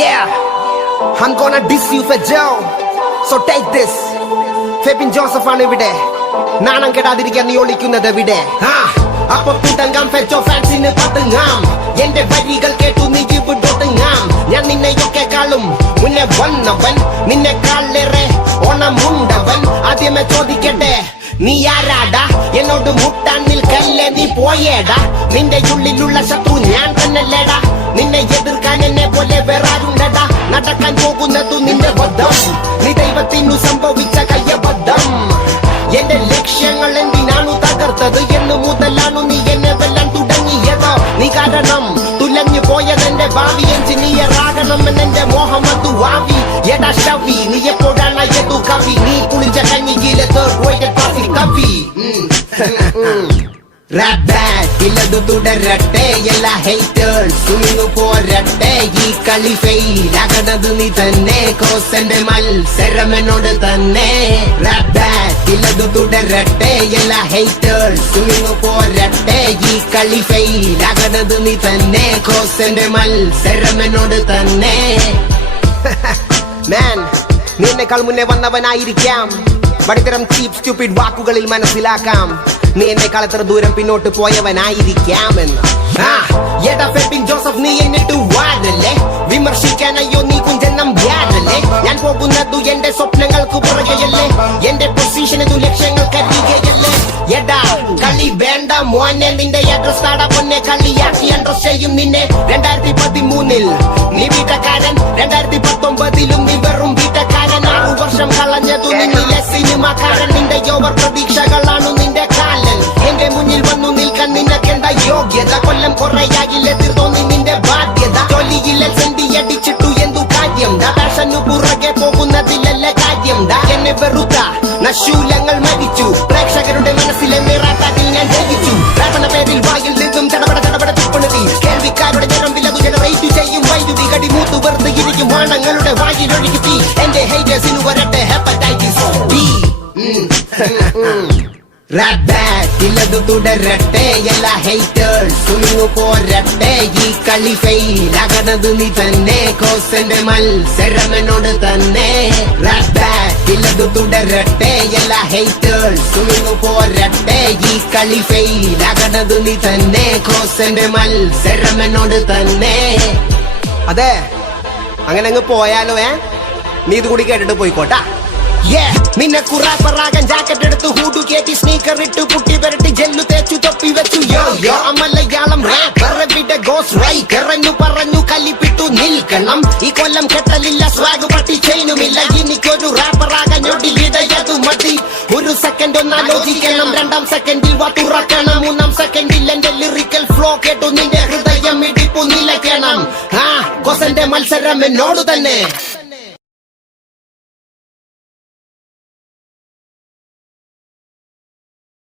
Yeah, I'm gonna diss you for Joe. So take this. Febin Joseph ആണ് ഇവിടെ. നാണം കെടാതിരിക്കാൻ നീ ഒളിക്കുന്നത് എവിടെ? അപ്പൊ തുടങ്ങാം ഫെച്ചോ ഫാൻസിന് പതുങ്ങാം. എന്റെ വരികൾ കേട്ടു നീ ഇവിടൊതുങ്ങാം. ഞാൻ നിന്നെയൊക്കെക്കാളും മുന്നേ വന്നവൻ, നിന്നെക്കാളേറെ ഓണമുണ്ടവൻ. ആദ്യമേ ചോദിക്കട്ടെ നീ ആരാടാ? എന്നോട് മുട്ടാൻ നിൽക്കല്ലേ നീ പോയേടാ. നിന്റെ ഉള്ളിലുള്ള ശത്രു ഞാൻ തന്നെല്ലേടാ. നിന്നെ എതിർക്കാൻ എന്നെ പോലെ വേറാരുണ്ടടാ. നടക്കാൻ പോകുന്നതു നിന്റെ ബദ്ധം, നീ ദൈവത്തിനു സംഭവിച്ച കയ്യബദ്ധം. എന്റെ ലക്ഷ്യങ്ങൾ എന്തിനാണു തകർത്തത്? എന്നു മുതലാണു നീ എന്നെ വെല്ലാൻ തുടങ്ങിയത്? നീ കാരണം തുലഞ്ഞു പോയതെന്റെ ഭാവി. എഞ്ചിനീയർ ആകണമെന്നെന്റെ മോഹം അതു ആവി. എടാ ഷവി, നീ എപ്പോഴാണ് ഏതു കവി? നീ കുളിച്ച കഞ്ഞിയിലെ തേർഡ് റേറ്റഡ് ട്രോഫി കവി. റാപ്പ് ബാറ്റിലതു തുടരട്ടെ, എല്ലാ ഹേറ്റേഴ്സും പോരട്ടെ. ഈ കളി ഫെയിലാകണത് നീ തന്നെ, കോസന്റെ മത്സരം എന്നോട് തന്നെ. റാപ്പ് ബാറ്റിലതു തുടരട്ടെ, എല്ലാ ഹേറ്റേഴ്സും പോരട്ടെ. ഈ കളി ഫെയിലാകണത് നീ തന്നെ, കോസന്റെ മത്സരം എന്നോട് തന്നെ. Man, നീ എന്നെക്കാൾ മുന്നേ വന്നവനായിരിക്കാം. വടിത്തരം ചീപ്പ് സ്റ്റുപ്പിഡ് വാക്കുകളിൽ മനസ്സിലാക്കാം നീ എന്നെക്കാൾ എത്ര ദൂരം പിന്നോട്ട് പോയവനായിരിക്കാമെന്ന്. എടാ ഫെബിൻ ജോസഫ്, നീ എന്നിട്ട് വാഴല്ലേ? വിമർശിക്കാനയ്യോ നീ കുഞ്ചെണ്ണം വ്യാഴല്ലേ? ഞാൻ പോകുന്നതു എന്റെ സ്വപ്നങ്ങൾക്ക് പുറകെയല്ലേ? എന്റെ പൊസിഷനു ലക്ഷ്യങ്ങൾക്കരികയല്ലേ? എടാ കളി വേണ്ട മോനെ, നിന്റെ അഡ്രസ് താടാ പൊന്നെ. കളിയാക്കി അഡ്രസ് ചെയ്യും നിന്നെ. 2013 നീ വീട്ടക്കാരൻ, 2019 നീ വെറും വീട്ടക്കാരൻ. 6 വർഷം കളഞ്ഞതു നിന്നിലെ സിനിമാക്കാരൻ. നിന്റെ യോവർ പ്രതീക്ഷകളാണു നിന്റെ കാലൻ. എന്റെ മുന്നിൽ വന്നു നിൽക്കാൻ നിനക്കെന്ത യോഗ്യത? കൊല്ലം കുറയാകില്ലേ തീർത്തോന്നി നിന്റെ ബാധ്യത? ജോലിയിലെ സെന്റി അടിച്ചിട്ടു എന്തു കാര്യം? ഫാഷനു പുറകെ പോകുന്നതിലല്ല കാര്യം. എന്നെ വെറുത്ത നശൂലങ്ങൾ മരിച്ചു. പ്രേക്ഷകരുടെ മനസ്സിലെ നിറാട്ടാക്കിൽ ഞാൻ ജയിച്ചു. റാപ്പന പേരിൽ വായിൽ നിന്നും ചടപട തുപ്പണതി. കേൾവിക്കാരുടെ ഞരമ്പിലതു ജനറേറ്റ് ചെയ്യും വൈദ്യുതി. കടിമൂത്തു വെറുതെ ഇരിക്കും വാണങ്ങളുടെ വായിലൊഴുകി തീ. എന്റെ ഹേറ്റേഴ്സിനു വരട്ടെ ഹെപ്പറ്റൈറ്റിസ് ബി. റാപ്പ് ബാറ്റിലതു തുടരട്ടെ, എല്ലാ ഹേറ്റേഴ്സും പോരട്ടെ. ഈ കളി ഫെയിലാകണത് നീ തന്നെ, കോസന്റെ മത്സരം എന്നോട് തന്നെ. റാപ്പ് ബാറ്റിലതു തുടരട്ടെ, എല്ലാ ഹേറ്റേഴ്സും പോരട്ടെ. ഈ കളി ഫെയിലാകണത് നീ തന്നെ, കോസന്റെ മത്സരം എന്നോട് തന്നെ. അതെ, അങ്ങനെ അങ്ങ് പോയാലോ? നീ ഇത് കൂടി കേട്ടിട്ട് പോയിക്കോട്ടാ. നിന്നെ റാപ്പറാകാൻ ജാക്കറ്റ് എടുത്ത് ഹൂഡു കേറ്റി സ്നീക്കർ ഇട്ടു പുട്ടി വരട്ടി ജെല്ലു തേച്ചു തൊപ്പി വെച്ചു. യോ യോ മലയാളം റാപ്പർ എവിടെ ഗോസ് റൈറ്റർ എന്നു പറഞ്ഞു കലിപ്പിട്ടു നിൽക്കണം. ഈ കൊല്ലം കെട്ടലില്ല, സ്വാഗ് പട്ടി ചെയിനുമില്ല. എനിക്കൊരു റാപ്പറാകാൻ ഞൊടിയിടയതു മതി. ഒരു സെക്കൻഡ് ഒന്നാലോചിക്കണം, 2ാം സെക്കൻഡിൽ വാ തുറക്കണം. 3ാം സെക്കൻഡിൽ എന്റെ ലിറിക്കൽ ഫ്ലോ കേട്ടു നിന്റെ ഹൃദയം ഇടിപ്പു നിലയ്ക്കണം. കോസന്റെ മത്സരം എന്നോട് തന്നെ.